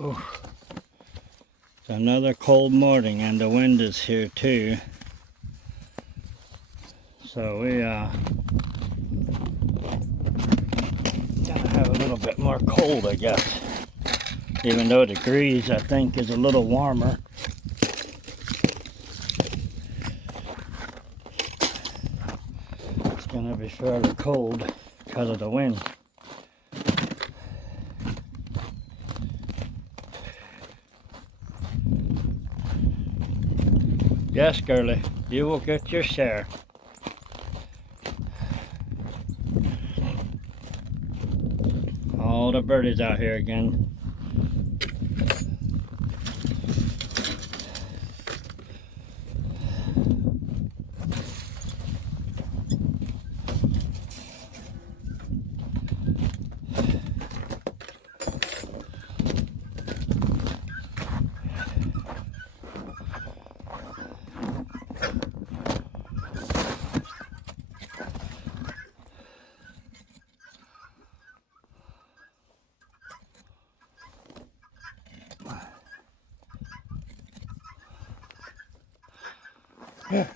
Oh, it's another cold morning and the wind is here too. So we gonna have a little bit more cold, I guess. Even though degrees I think is a little warmer. It's gonna be fairly cold because of the wind. Yes, girlie, you will get your share. All the birdies out here again. Yeah.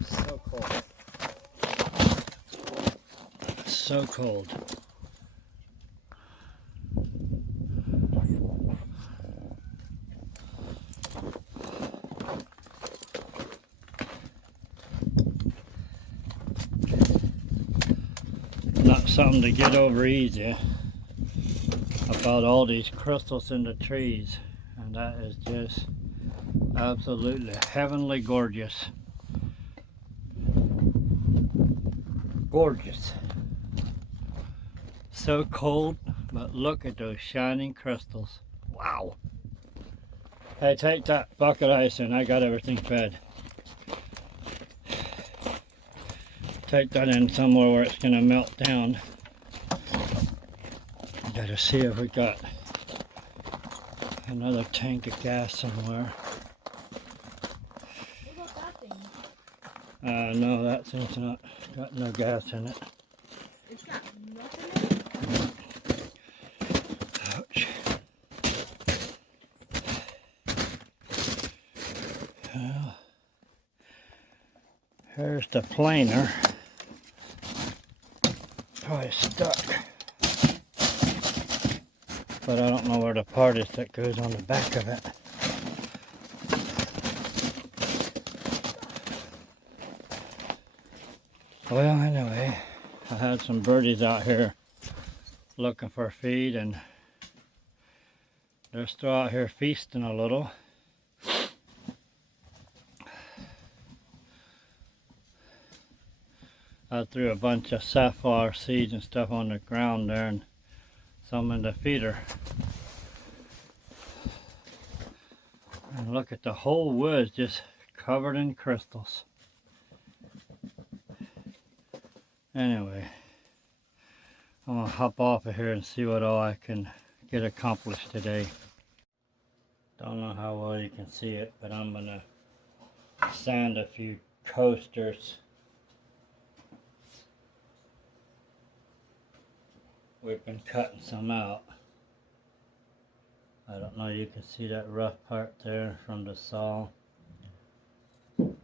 So cold. So cold. Not something to get over easy about all these crystals in the trees, and that is just absolutely heavenly gorgeous. Gorgeous. So cold, but look at those shining crystals. Wow. Hey, take that bucket of ice in. I got everything fed. Take that in somewhere where it's gonna melt down. Gotta see if we got another tank of gas somewhere. What about that thing? No, that thing's not got no gas in it. It's got nothing in it? Ouch. Well, here's the planer. Probably stuck. but I don't know where the part is that goes on the back of it. Well, anyway, I had some birdies out here looking for feed, and they're still out here feasting a little. I threw a bunch of safflower seeds and stuff on the ground there, and some in the feeder. And look at the whole woods just covered in crystals. Anyway, I'm gonna hop off of here and see what all I can get accomplished today. Don't know how well you can see it, but I'm gonna sand a few coasters. We've been cutting some out. I don't know, you can see that rough part there from the saw. It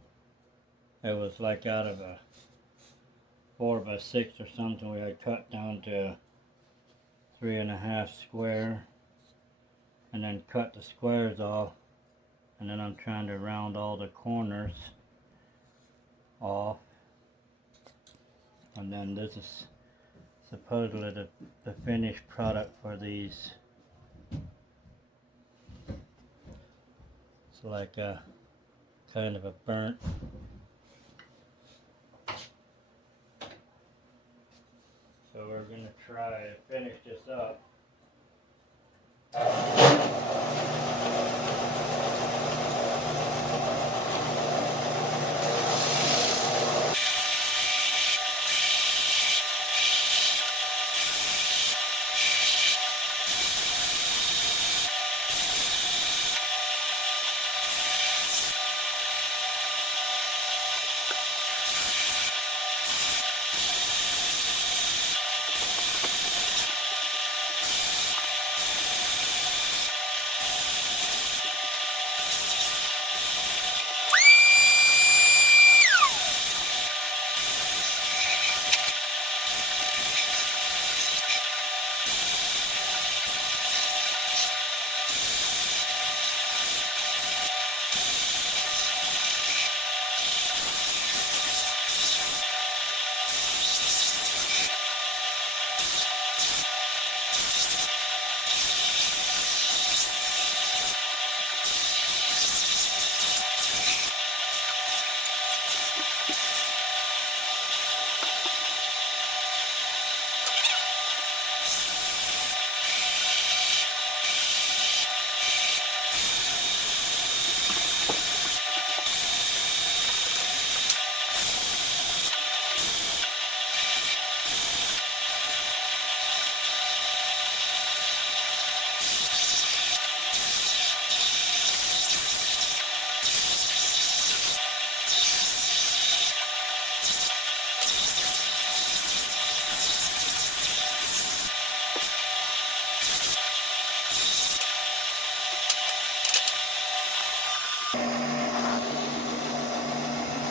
was like out of a 4x6 or something. We had cut down to 3.5 square, and then cut the squares off, and then I'm trying to round all the corners off. And then this is supposedly the finished product for these. It's like a kind of a burnt. So we're going to try to finish this up.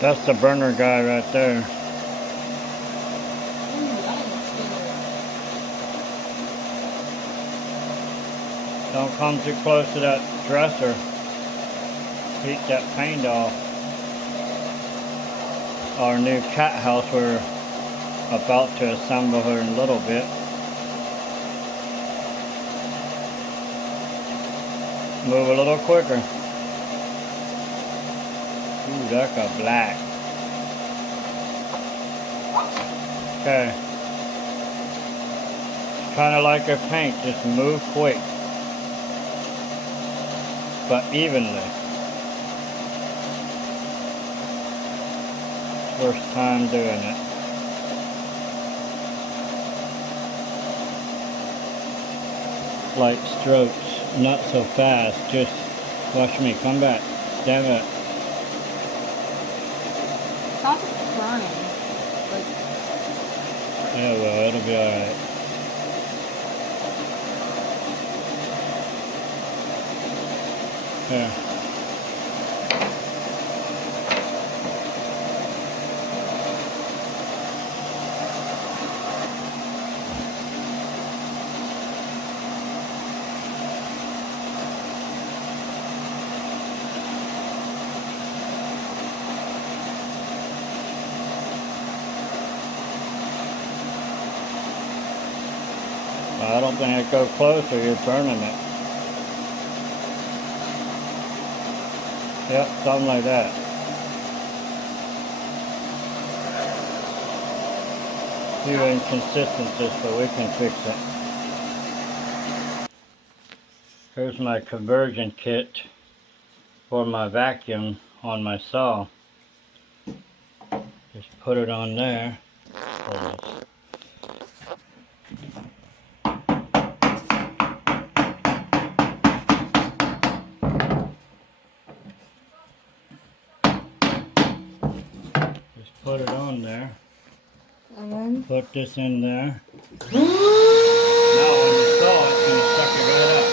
That's the burner guy right there. Don't come too close to that dresser. Heat that paint off. Our new cat house we're about to assemble here in a little bit. Move a little quicker. Ooh, that's a black. Okay. Kind of like a paint, just move quick, but evenly. First time doing it. Light strokes, not so fast. Just watch me. Come back. Damn it. Sounds like it's burning. Like, yeah, well, it'll be alright. There. I don't think it go close or you're burning it. Yep, something like that. Few inconsistencies, but we can fix it. Here's my conversion kit for my vacuum on my saw. Just put it on there. Just put it on there. And then Put this in there. Now when you saw it, it's going to suck it right